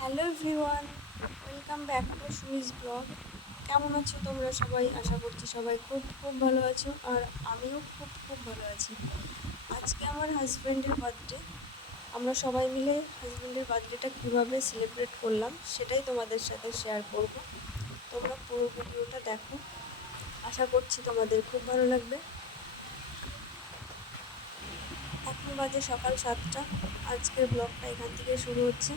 Hello everyone, welcome back to Sumi's blog. কেমন আছো তোমরা সবাই? আশা করছি সবাই খুব খুব ভালো আছো, আর আমিও খুব খুব ভালো আছি। আজকে আমার হাজব্যান্ডের বার্থডে। আমরা সবাই মিলে হাজব্যান্ডের বার্থডেটা কীভাবে সেলিব্রেট করলাম সেটাই তোমাদের সাথে শেয়ার করব। তোমরা পুরো ভিডিওটা দেখো, আশা করছি তোমাদের খুব ভালো লাগবে। এখন বাজে সকাল 7টা। আজকের ব্লগটা এখান থেকে শুরু হচ্ছে।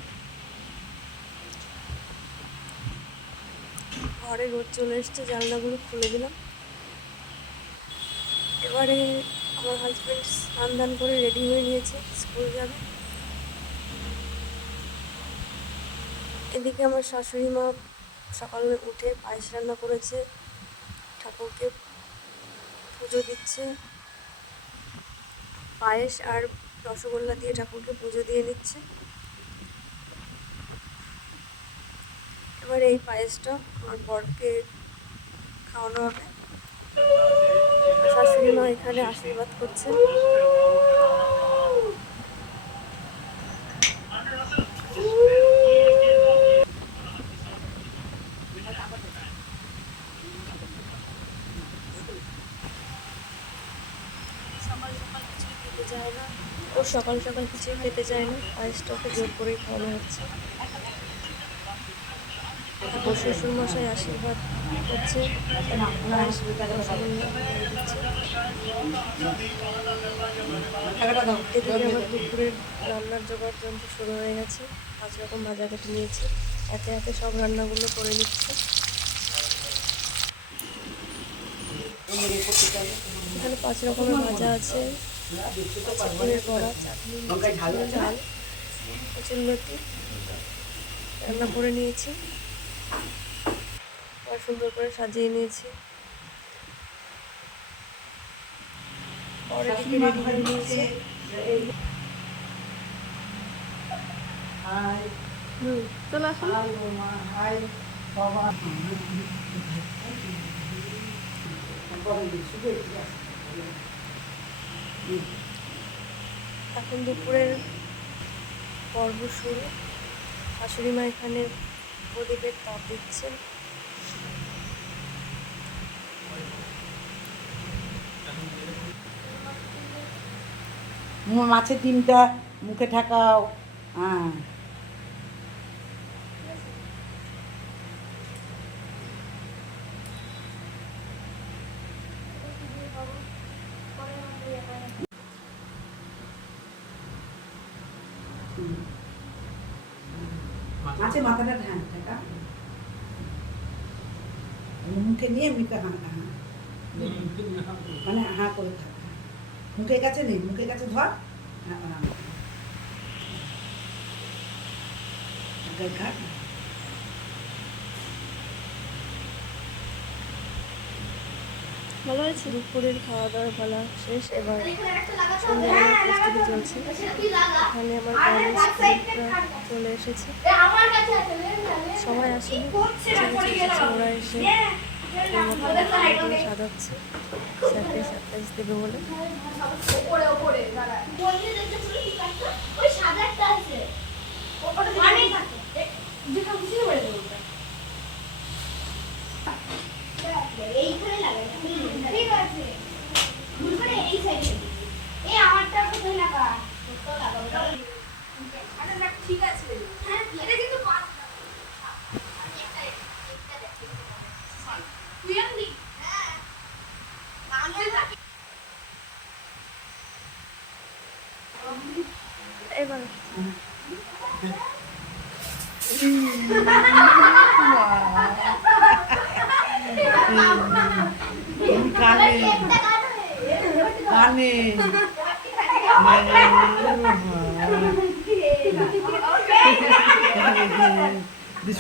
ঘরে রোদ চলে এসছে, জানলাগুলো খুলে দিলাম। এবারে আমার হাজব্যান্ড স্নান দান করে রেডি হয়ে নিয়েছে, স্কুল যাবে। এদিকে আমার শাশুড়ি মা সকালে উঠে পায়েস রান্না করেছে, ঠাকুরকে পুজো দিচ্ছে। পায়েস আর রসগোল্লা দিয়ে ঠাকুরকে পুজো দিয়ে নিচ্ছে। এবার এই পায়েসটা আমার বরকে খাওয়ানো হবে। শাশুড়ি মা এখানে আশীর্বাদ করছে। সকাল সকাল কিছুই খেতে চায় না, ও সকাল সকাল কিছুই খেতে চায় না, পায়েসটা ওকে জোর করেই খাওয়ানো হচ্ছে। ও শ্বশুরমশাই আশীর্বাদ করছে, পায়েস রসগোল্লা দিচ্ছে। এদিকে আমার দুপুরের রান্নার জোগাড় যন্ত্র শুরু হয়ে গেছে। 5 রকম ভাজা কেটে নিয়েছি, একে একে সব রান্নাগুলো করে নিচ্ছে। এখানে 5 রকমের ভাজা আছে, চিকেনের বড়া, চাটনি, ডাল, কচুরলতি রান্না করে নিয়েছি, আর সুন্দর করে সাজিয়ে নিয়েছি। পরের দিকে রেডি হয়ে নিয়েছে। চলে আসুন। এখন দুপুরের পর্ব শুরু। শাশুড়ি মা এখানে প্রদীপের তাপ দিচ্ছেন। মাছের ডিমটা মুখে ঠাকাও। হ্যাঁ, মাছের মাথাটা ঠাকা, মুখে নিয়ে মুখে মানে হা করে থাক। মুখের কাছে নেই, মুখের কাছে ধর। ভালো হয়েছে। দুপুরের খাওয়া দাওয়ার পালা শেষ, এবার সন্ধ্যাবেলার প্রস্তুতি চলছে। এখানে আমার কলেজরা চলে এসেছে, সবাই আসেনি, ওরা এসে সাজাচ্ছে স্যারকে সারপ্রাইজ দেবে বলে। ঠিক আছে, এটা কিন্তু এবার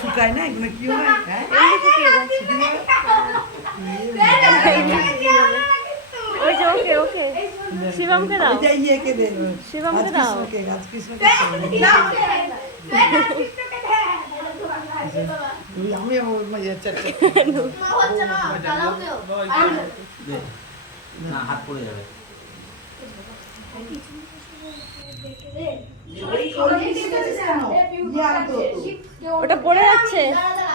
শুকায় না এগুলো, কি হয়? হ্যাঁ, ওই যে ওকে ওকে শিবমকে দাও, ইয়েকে দে, শিবমকে দাও। রাজকৃষ্ণকে আমি না, হাত পড়ে যাবে। ইয়ে আনতো তো। ওটা পড়ে যাচ্ছে,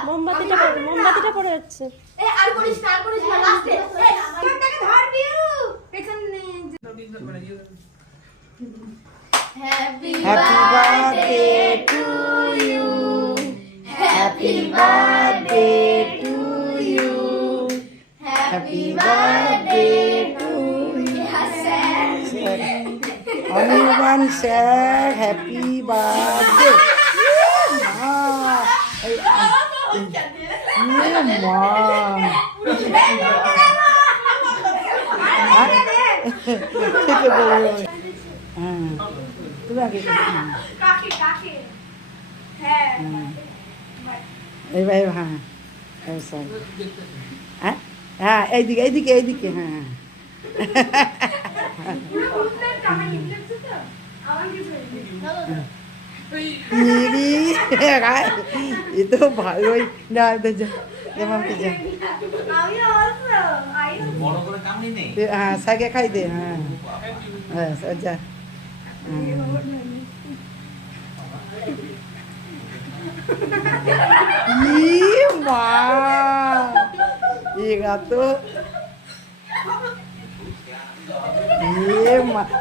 মোমবাতিটা পড়ে যাচ্ছে। আর করিস না, আর করিস না, লাস্টে তোরটাকে ধর বিউ পেছনে। Happy happy birthday to you, happy birthday to you, happy birthday to you. Anirban sir happy birthday. মা হ্যাঁ তুমি আগে কাকে কাকে হ্যাঁ এইবার হ্যাঁ হ্যাঁ হ্যাঁ এইদিকে এইদিকে এইদিকে হ্যাঁ পুরো উত্তর টাকা নিতে তো আমার কিছু এ তো ভালোই না মামকে যা আমি অলসো আই বড় করে কামড়ি নেই। হ্যাঁ সাইকে খাই দে হ্যাঁ হ্যাঁ যা মা এগা তো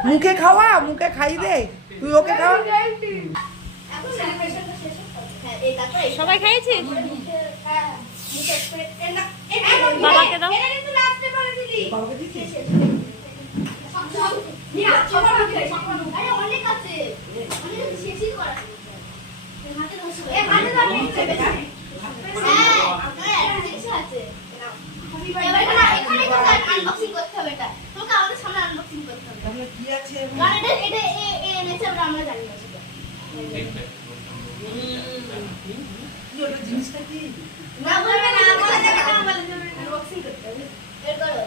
মুখে খাওয়া মুখে খাই দে তুই ওকে খাওয়া এখন সেলিব্রেশনটা শেষ হচ্ছে হ্যাঁ এই তারপর সবাই খেয়েছিস? হ্যাঁ মুখে স্প্রে না বাবাকে দাও। এটা কিন্তু লাস্টে করে দিলি বাবাকে দিচ্ছিস? আরে অনেক আছে অনেক আছে শেষই করা হাতে ধরছো এ হাতে ধরছো হ্যাঁ আমার জিনিস আছে এবার এখানে আনবক্সিং করতে হবে এটা তোমাকে আমাদের সামনে আনবক্সিং করতে হবে তাহলে কি আছে কারণ এটা এনেছে আমরা জানি না সেটা কি ওটা জিনিসটা কি না বলবে না বলে দেবে না বলে দেবে আনবক্সিং করতে হবে বের করো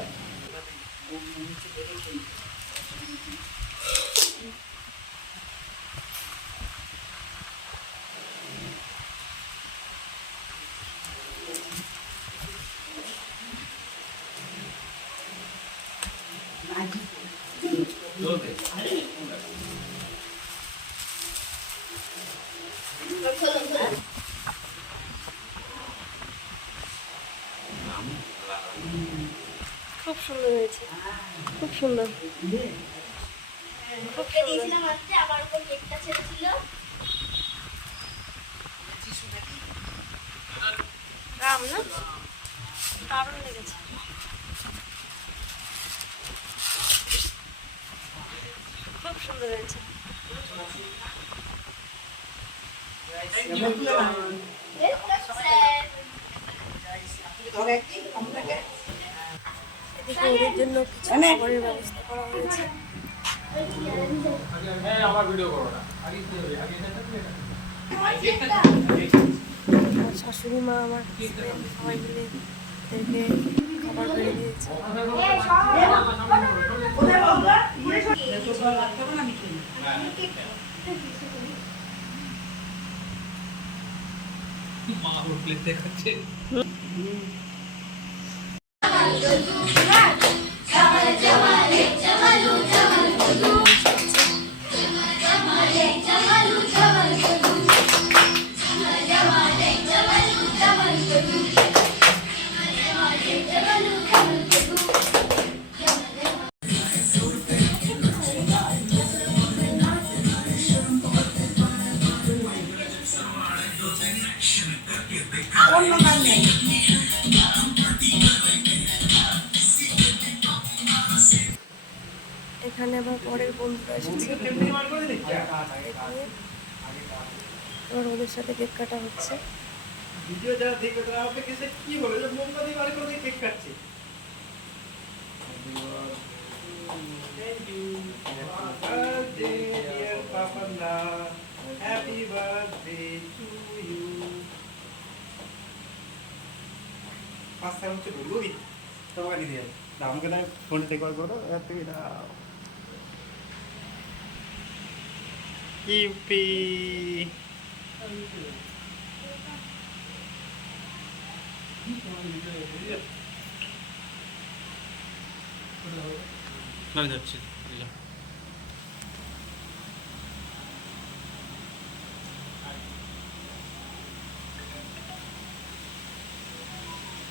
খুব সুন্দর হয়েছে, খুব সুন্দর। ওকে দিয়েছিলাম আজকে আমার উপর কেকটা ছেড়েছিল রাম না, দারুণ লেগেছে। খুব সুন্দর হয়েছে। এদিকে ওদের জন্য কিছু খাবারের ব্যবস্থা করা হয়েছে। আমার শাশুড়ি মা আমার husband সবাই মিলে এদেরকে খাবার বেড়ে দিয়েছে। মা ওর প্লেট দেখাচ্ছে। এখানে আবার পরের বন্ধুরা এসেছে, এবার ওদের সাথে কেক কাটা হচ্ছে। ভিডিও যারা দেখবে তারা আমাকে কেসে কি বলে যে মোমবাতি বার করে কেক কাটছে। Thank you birthday dear Papanna, happy birthday to you. পাঁচটা হচ্ছে বলবি তোমাকে দিয়ে দেবো আমাকে না ফোনে রেকর্ড করো তুমি দাও ইউপি না যাচ্ছে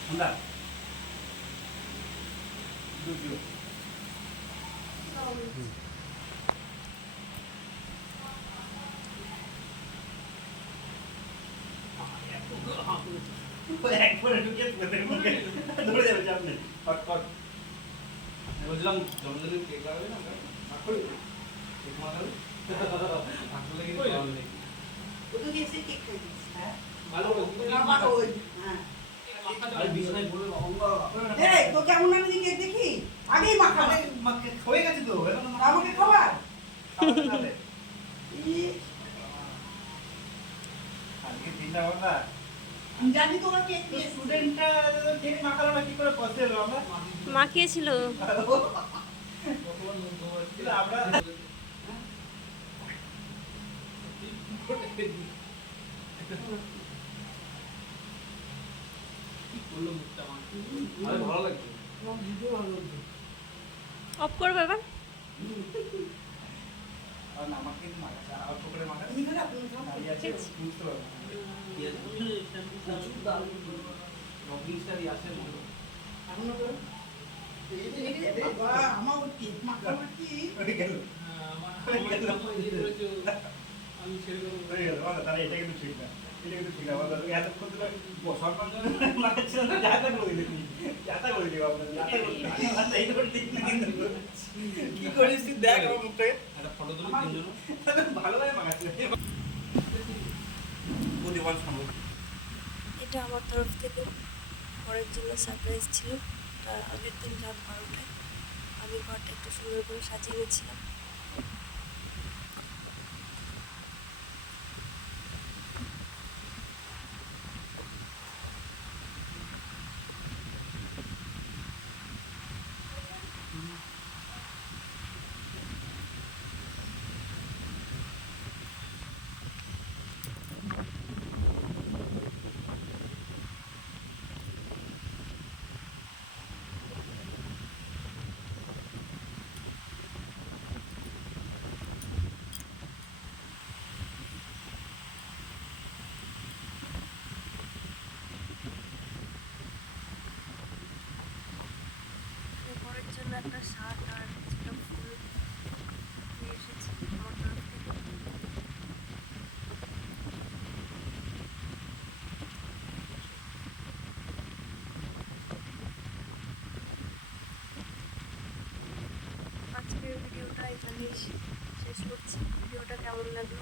আমরা দুটো একবারে ঢুকিয়ে ধরে যাবে চাপ নেই কট কট বুঝলাম জন্মদিনের কেক লাগাবে না আসলে কেক মাখাবে আসলে কি জল নেই ও তো গেছে কেক খাইছিস হ্যাঁ ভালো আমার ওই হ্যাঁ আর বিছানায় বলে অঙ্গা এই তো কেমন আমি কেক দেখি আগেই মাখা হয়ে গেছে তো এখন আমাকে খাবার খাওয়াতে ই, আজকে দিনটা আমরা আমি জানি তোরা কেক দিয়েছিস স্টুডেন্টটা কেক মাখালো না কি করে পসিবল আমরা মাখিয়েছিল আমরা আরে ভালো লাগছে অফ করবে এবার আর আমাকে কিন্তু মাখাচ্ছে অল্প করে মাখাচ্ছে তুমি খারাপ তুমি খারাপ দাঁড়িয়ে আছে বুঝতে পারবো না। এখনো তো বাবা আমার ওই কেক মাখানো কি হয়ে গেল আমি ছেড়ে দেবো হয়ে গেল তাহলে এটা কিন্তু ঠিক না এটা কিন্তু ঠিক না আমাদের এতক্ষণ ধরে সরকার মাখাচ্ছে না যাতা করে দিলি যাতা করে দিবি আপনার যাতা করে দিবি এই করে দিবি কি করিস তুই দেখ আমার মুখটাকে একটা ফটো তুলি তিনজন ভালোভাবে মাখাচ্ছে বলি ওয়ান সম্ভব এটা আমার তরফ থেকে পরের জন্য সারপ্রাইজ ছিল। তার আগের দিন রাত 12টায় আমি ঘরটা একটু সুন্দর করে সাজিয়ে নিয়েছিলাম। ঘরের জন্য একটা শার্ট আর কিছুটা ফুল নিয়ে এসেছি আমার তরফ থেকে। আজকের ভিডিওটা এখানেই শেষ করছি। ভিডিওটা কেমন লাগলো